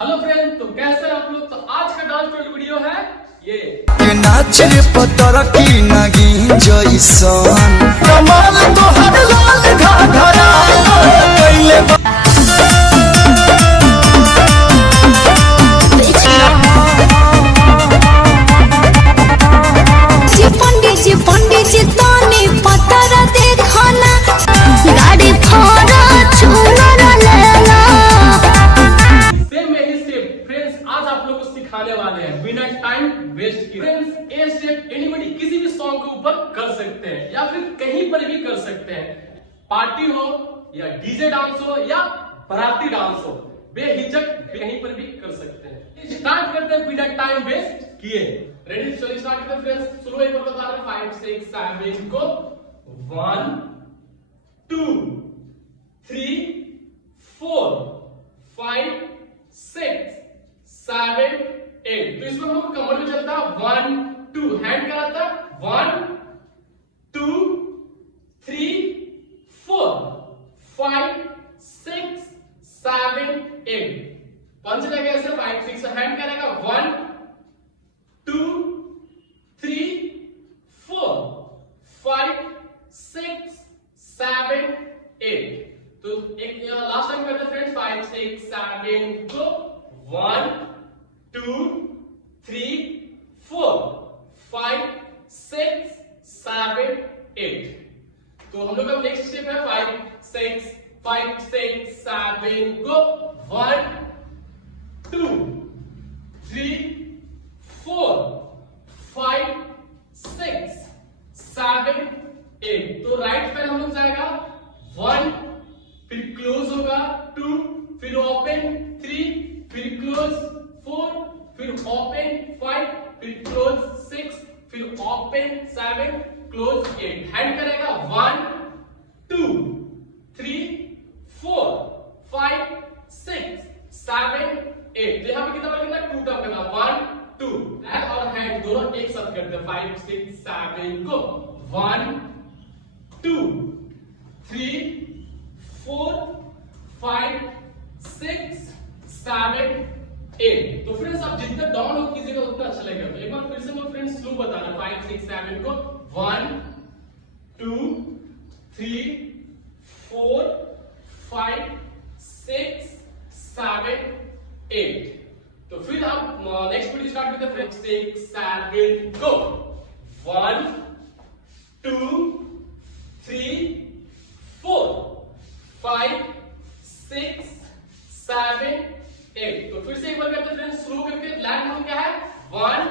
Hello friend, तो कैसे हैं आप लोग। तो आज का डांस ट्यूटोरियल वीडियो है ये नाच रे पतर की नगी जइसन कमाल तोहर लाल घाघरा कइले पंडित जी ताने पतर देखना गाड़ी फाड़ा चूनर लेला। सेम यही स्टेप फ्रेंड्स आज आप लोगों को सिखाने वाले हैं बिना टाइम वेस्ट किए। फ्रेंड्स ये स्टेप एनीबॉडी किसी भी सॉन्ग के ऊपर कर सकते हैं या फिर कहीं पर भी कर सकते हैं। पार्टी हो या डीजे डांस हो या बाराती डांस हो, बेहिचक कहीं पर भी कर सकते हैं। स्टार्ट करते हैं बिना टाइम वेस्ट किए। रेडी, चलिए स्टार्ट करते हैं फ्रेंड्स। स्लो एक बार बता रहे 5 6 7 को 1 2 3 4 5 6 7 8। तो इसमें हम लोग कमर में चलता है 1 2, हैंड क्या रहता है 1 2 3 4 5 6 7 8। पंच रहेगा ऐसे 5 6, हैंड क्या रहेगा 1 2 3 4 5 6 7 8। तो एक लास्ट टाइम करते हैं फ्रेंड्स 5 6 7 को 1 2 3 4 5 6 7 8। तो हम लोग का नेक्स्ट स्टेप है 5 6 7 को 1 2 3 4 5 6 7 8। तो राइट पैर हम लोग जाएगा 1, फिर क्लोज होगा 2, फिर ओपन 3, फिर क्लोज 4, फिर ओपन 5, फिर क्लोज 6, फिर ओपन 7, क्लोज 8। हैंड करेगा 1 2 3 4 5 6 7 8। तो यहां पे कितना करना है 2 टर्म करना 1 2 और हैंड दोनों एक साथ करते हैं 5 6 7 को 1 2 3 4 5 6 7 8। तो फ्रेंड्स आप जितना डाउन हो कीजिएगा उतना अच्छा लगेगा। तो एक बार फिर से मैं फ्रेंड्स स्लो बता रहा 5 6 7 को 1 2 3 4 5 6 7 8। तो फिर आप नेक्स्ट वीडियो स्टार्ट करते हैं फ्रेंड्स 6 7 गो 1 2 3 4 5 6 7 8। तो फिर से एक बार करते हैं फ्रेंड्स स्लो करके। लैंड हम क्या है 1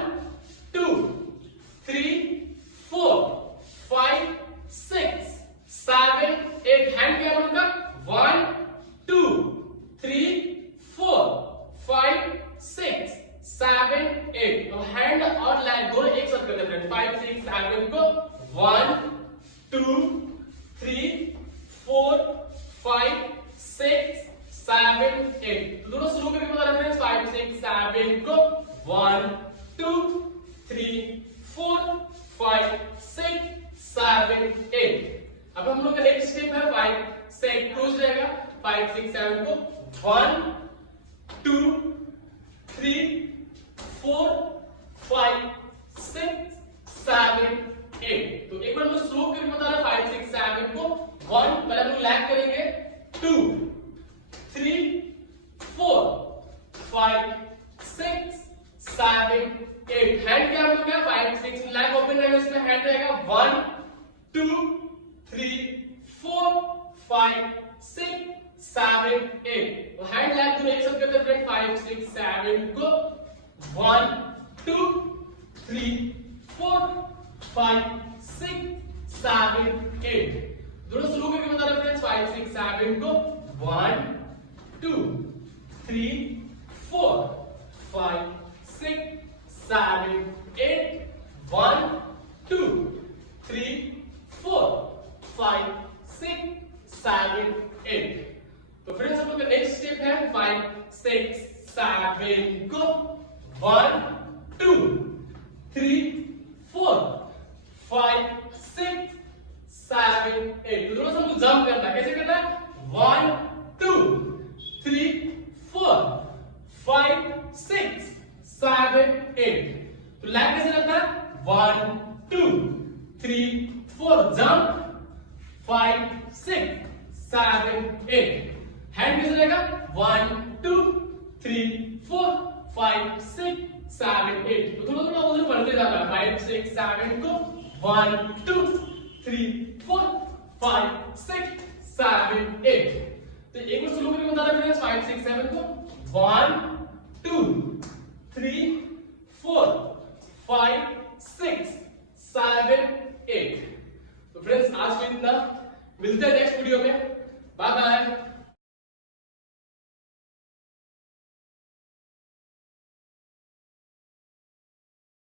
2 3 4 5 6 7 8। हैंड क्या है उनका 1 2 3 4 5 6 7 8। तो हैंड और लैंड दोनों एक साथ करते हैं 5 6 7 को 1 2 3 4 5 6 7 8। तो दोनों शुरू करके बता रहे हैं 5 6 7 को 1 2 3 4 5 6 7 8। अब हम लोग का नेक्स्ट स्टेप है 5 से क्लोज रहेगा 5 6 7 को 1 2 3 4 5 6 7 8। तो एक बार हम स्लो करके बता रहे 5 6 7 को 1 पहले हम लोग लैग करेंगे 2 3 4 5 6 7 8। हैंड क्या हम लोग क्या 5 6 लैग ओपन रहेगा, इसमें हैंड रहेगा 1 2 3 4 5 6 7 8। तो हैंड लैग दोनों एक साथ करते हैं फ्रेंड 5 6 7 को 1 2 3 4 5 6 7 8। दोनों शुरू करके बता रहे फ्रेंड्स 5 6 7 को 1 2 3 4 5 6 7 8 1 2 3 4 5 6 7 8। तो फ्रेंड्स हम लोग का नेक्स्ट स्टेप है 5 6 7 को 1 2 3 4 5 6 7 8। दोनों से हमको जंप करना है। कैसे करना है 1 2 3 4 5 8। तो लाइन कैसे लगता है 1 2 3 4 जंप 5 6 7 8। हैंड कैसे रहेगा 1 2 3 4 5 6 7 8। तो थोड़ा थोड़ा उधर बढ़ते जाना 5 6 7 को 1 2 3 4 5 6 7 8। तो एक बार स्लो करके बता रहा हूं 5 6 7 को 1 2 3 4 5 6 7 8। तो फ्रेंड्स आज के इतना, मिलते हैं नेक्स्ट वीडियो में। Bye bye.